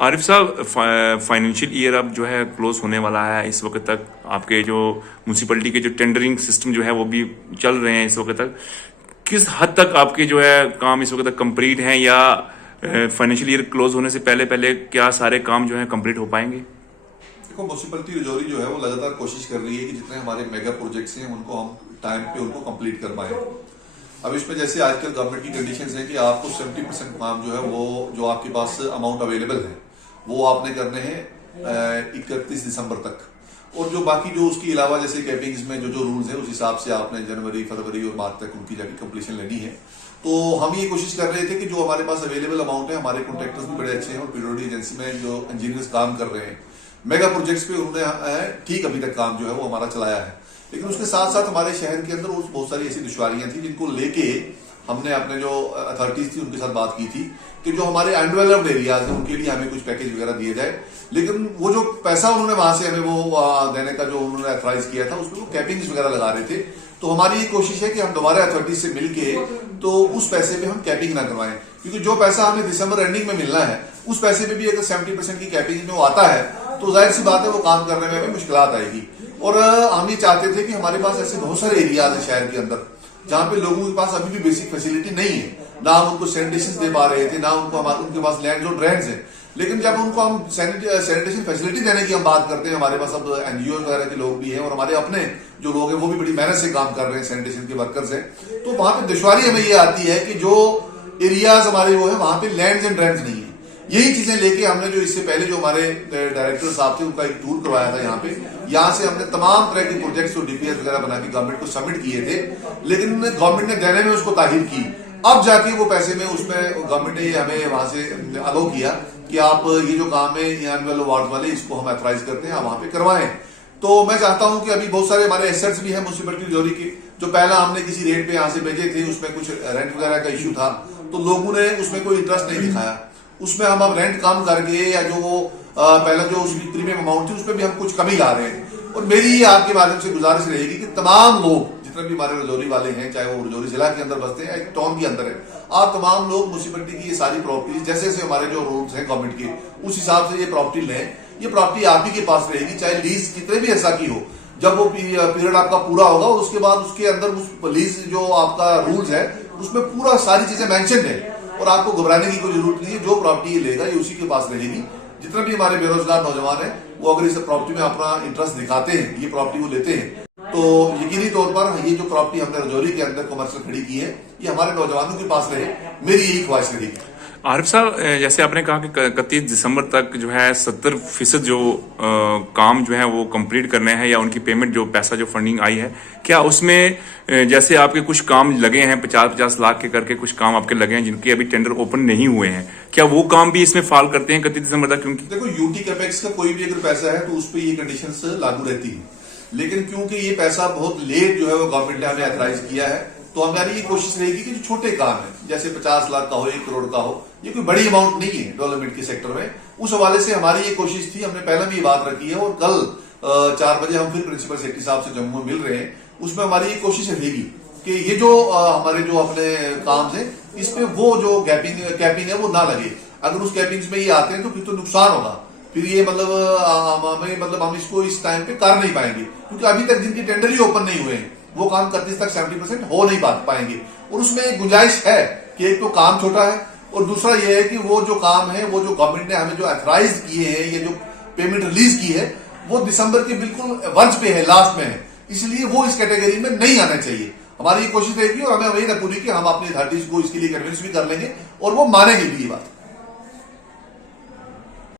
आरिफ साहब, financial year अब जो है क्लोज होने वाला है। इस वक्त तक आपके जो म्यूनसिपैलिटी के जो टेंडरिंग सिस्टम जो है वो भी चल रहे हैं। इस वक्त तक किस हद तक आपके जो है काम इस वक्त तक कंप्लीट हैं, या फाइनेंशियल ईयर क्लोज होने से पहले पहले क्या सारे काम जो है कंप्लीट हो पाएंगे? देखो, म्यूनसिपैलिटी रजौरी जो है वो लगातार कोशिश कर रही है कि जितने हमारे मेगा प्रोजेक्ट्स हैं उनको हम टाइम पे उनको कंप्लीट कर पाए। अब इसमें जैसे आजकल गवर्नमेंट की कंडीशंस है कि आपको 70% काम जो है वो जो आपके पास अमाउंट अवेलेबल है वो आपने करने हैं 31 दिसंबर तक, और जो बाकी जो उसके अलावा जैसे कैपिंग्स में जो जो रूल्स है उस हिसाब से आपने जनवरी, फरवरी और मार्च तक उनकी जाके कंप्लीशन लेनी है। तो हम ये कोशिश कर रहे थे कि जो हमारे पास अवेलेबल अमाउंट है, हमारे कॉन्ट्रैक्टर्स भी बड़े अच्छे हैं और पीडब्ल्यूडी एजेंसी में जो इंजीनियर्स काम कर रहे हैं मेगा प्रोजेक्ट्स पे, उन्होंने ठीक अभी तक काम जो है वो हमारा चलाया है। लेकिन उसके साथ साथ हमारे शहर के अंदर बहुत सारी ऐसी दुश्वारियां थी जिनको लेके हमने अपने जो अथॉरिटीज थी उनके साथ बात की थी कि जो हमारे अनडेवलप्ड एरियाज है उनके लिए हमें कुछ पैकेज वगैरह दिए जाए। लेकिन वो जो पैसा उन्होंने वहां से हमें वो देने का जो उन्होंने अथॉराइज किया था उसमें वो कैपिंग्स वगैरह लगा रहे थे। तो हमारी ये कोशिश है कि हम दोबारा अथॉरिटीज से मिलके तो उस पैसे पे हम कैपिंग ना करवाएं, क्योंकि जो पैसा हमें दिसंबर एंडिंग में मिलना है उस पैसे पे भी अगर 70% की कैपिंग में वो आता है तो जाहिर सी बात है वो काम करने में हमें मुश्किलात आएगी। और हम ये चाहते थे कि हमारे पास ऐसे बहुत सारे एरियाज है शहर के अंदर जहां पे लोगों के पास अभी भी बेसिक फैसिलिटी नहीं है, ना हम उनको सैनिटेशन दे पा रहे थे, ना उनको उनके पास लैंड और ड्रेन्स है। लेकिन जब उनको हम सैनिटेशन फैसिलिटी देने की हम बात करते हैं, हमारे पास अब एनजीओ वगैरह के लोग भी हैं और हमारे अपने जो लोग हैं वो भी बड़ी मेहनत से काम कर रहे हैं, सैनिटेशन के वर्कर्स हैं। तो वहां पे दुश्वारी हमें ये आती है कि जो एरियाज हमारे वो है वहां पे लैंड एंड ड्रेन्स नहीं है। यही चीजें लेके हमने जो इससे पहले जो हमारे डायरेक्टर साहब थे उनका एक टूर करवाया था यहाँ पे। यहाँ से हमने तमाम तरह के प्रोजेक्ट्स और डीपीएस वगैरह बना के गवर्नमेंट को सबमिट किए थे, लेकिन गवर्नमेंट ने देने में उसको ताहीर की। अब जाके वो पैसे में उसमें गवर्नमेंट ने हमें वहां से अलो किया कि आप ये जो काम है अनवेल वार्ड वाले इसको हम अथराइज करते हैं, आप वहां पे करवाएं। तो मैं चाहता हूं कि अभी बहुत सारे हमारे एसेट्स भी हैं म्यूनसिपैलिटी रजौरी के, जो पहला हमने किसी रेट पे यहाँ से भेजे थे, उसमें कुछ रेंट वगैरह का इश्यू था तो लोगों ने उसमें कोई इंटरेस्ट नहीं दिखाया। उसमें हम अब रेंट कम करके या जो वो पहले जो उसकी प्रीमियम अमाउंट थी उसमें भी हम कुछ कमी ला रहे हैं। और मेरी आपके माध्यम से गुजारिश रहेगी कि तमाम लोग जितने भी हमारे रजौरी वाले हैं, चाहे वो रजौरी जिला के अंदर बसते हैं, एक टाउन के अंदर है, आप तमाम लोग म्यूनसिपैलिटी की ये सारी प्रॉपर्टी जैसे जैसे हमारे जो रूल्स हैं गवर्नमेंट के उस हिसाब से ये प्रॉपर्टी लें। ये प्रॉपर्टी आप ही के पास रहेगी, चाहे लीज कितने भी ऐसा की हो। जब वो पीरियड आपका पूरा होगा और उसके बाद उसके अंदर उस लीज जो आपका रूल्स है उसमें पूरा सारी चीजें मेंशन है और आपको घबराने की कोई जरूरत नहीं है। जो प्रॉपर्टी ये लेगा ये उसी के पास रहेगी। जितने भी हमारे बेरोजगार नौजवान हैं वो अगर इस प्रॉपर्टी में अपना इंटरेस्ट दिखाते हैं, ये प्रॉपर्टी वो लेते हैं, तो यकीनी तौर पर ये जो प्रॉपर्टी हमने रजौरी के अंदर कमर्शियल खड़ी की है ये हमारे नौजवानों के पास रहे, मेरी यही ख्वाहिश रहेगी। आरिफ साहब, जैसे आपने कहा कि 31 दिसंबर तक जो है 70% जो काम जो है वो कंप्लीट करने हैं, या उनकी पेमेंट जो पैसा जो फंडिंग आई है, क्या उसमें जैसे आपके कुछ काम लगे हैं 50-50 लाख के करके कुछ काम आपके लगे हैं जिनके अभी टेंडर ओपन नहीं हुए हैं, क्या वो काम भी इसमें फॉल करते हैं 31 दिसंबर तक? क्योंकि देखो, यूटी कैपेक्स का कोई भी अगर पैसा है तो उस पर ये कंडीशंस लागू रहती है, लेकिन क्योंकि ये पैसा बहुत लेट जो है वो गवर्नमेंट ने हमें अथराइज किया है तो हमारी ये कोशिश रहेगी कि जो छोटे काम है जैसे 50 लाख का हो, 1 करोड़ का हो, ये कोई बड़ी अमाउंट नहीं है डेवलपमेंट के सेक्टर में। उस हवाले से हमारी ये कोशिश थी, हमने पहले भी ये बात रखी है और कल 4 बजे हम फिर प्रिंसिपल सेक्रेटरी साहब से जम्मू में मिल रहे हैं। उसमें हमारी ये कोशिश रहेगी कि ये जो हमारे जो अपने काम है इस पे वो जो कैपिंग है वो ना लगे। अगर उस कैपिंग में ये आते हैं तो फिर तो नुकसान होगा, फिर ये मतलब हम इसको इस टाइम पे कर नहीं पाएंगे, क्योंकि अभी तक जिनके टेंडर ही ओपन नहीं हुए हैं वो काम 31 तक 70% हो नहीं पाएंगे। और उसमें एक गुंजाइश है कि एक तो काम छोटा है और दूसरा ये है कि वो जो काम है वो जो गवर्नमेंट ने हमें जो अथराइज किए हैं, ये जो पेमेंट रिलीज की है वो दिसंबर के बिल्कुल वंश पे है, लास्ट में है, इसलिए वो इस कैटेगरी में नहीं आना चाहिए। हमारी ये कोशिश रहेगी और हमें वही पूरी कि हम अपनी अथॉरिटीज को इसके लिए कन्विंस भी कर लेंगे और वो मानेंगे भी ये बात।